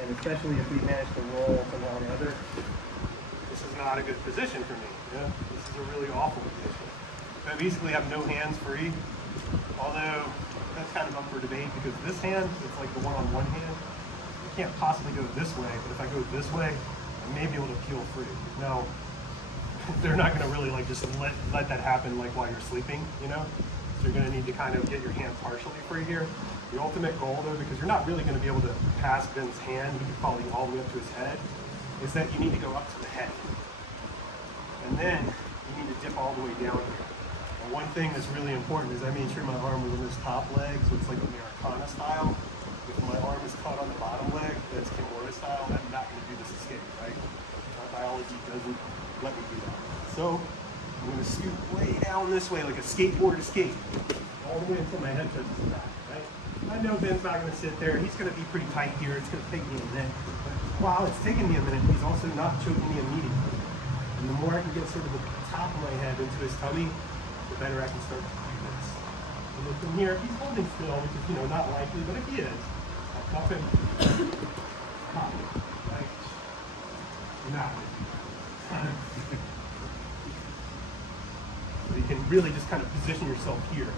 And especially if we manage to roll somehow or another, this is not a good position for me. Yeah? This is a really awful position. I basically have no hands free, although that's kind of up for debate because this hand, it's like the one on one hand. You can't possibly go this way, but if I go this way, I may be able to peel free. Now, they're not going to really like just let that happen like while you're sleeping, you know? So you're going to need to kind of get your hand partially free here. The ultimate goal though, because you're not really going to be able to pass Ben's hand, he can follow you all the way up to his head, is that you need to go up to the head. And then you need to dip all the way down here. And one thing that's really important is I made sure my arm was on this top leg, so it's like Americana style. If my arm is caught on the bottom leg, that's Kimura style, I'm not going to do this escape, right? My biology doesn't let me do that. So I'm going to scoot way down this way like a skateboard escape, all the way until my head touches the back, right? I know Ben's not going to sit there. He's going to be pretty tight here. It's going to take me a minute. But while it's taking me a minute, he's also not choking me immediately. And the more I can get sort of the top of my head into his tummy, the better I can start to do this. And then from here, if he's holding still, which is, you know, not likely, but if he is, I'll cuff him, pop, right? Now. So you can really just kind of position yourself here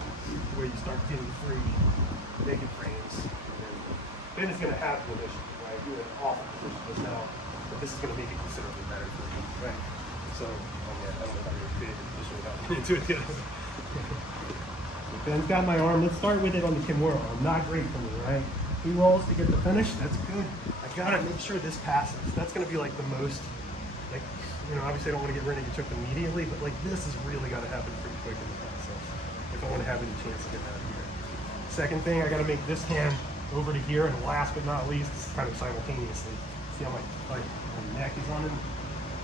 where you start getting free, making frames. And Ben is going to have the position, right? You're in an awful position just now, but this is going to make it considerably better for you, right? So, yeah, I don't know how you're creating a position without getting into it yet. So Ben's got my arm. Let's start with it on the Kimura arm. Not great for me, right? He rolls to get the finish. That's good. I got to make sure this passes. That's going to be like the most, like, you know, obviously I don't want to get ready to choke immediately, but like this has really got to happen pretty quick in the process if I want to have any chance to get out of here. Second thing, I got to make this hand over to here, and last but not least, kind of simultaneously. See how my neck is on him?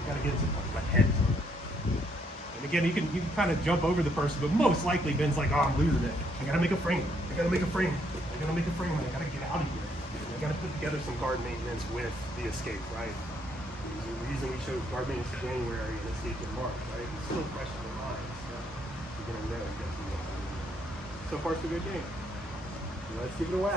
I got to get it to my head. And again, you can kind of jump over the person, but most likely Ben's like, oh, I'm losing it. I got to make a frame. I got to make a frame. I got to make a frame, and I got to get out of here. And I got to put together some guard maintenance with the escape, right? The reason we chose guard maintenance in January and escape in March, right? It's still fresh in your mind. So you're gonna know. So far, so good game. Let's give it a whack.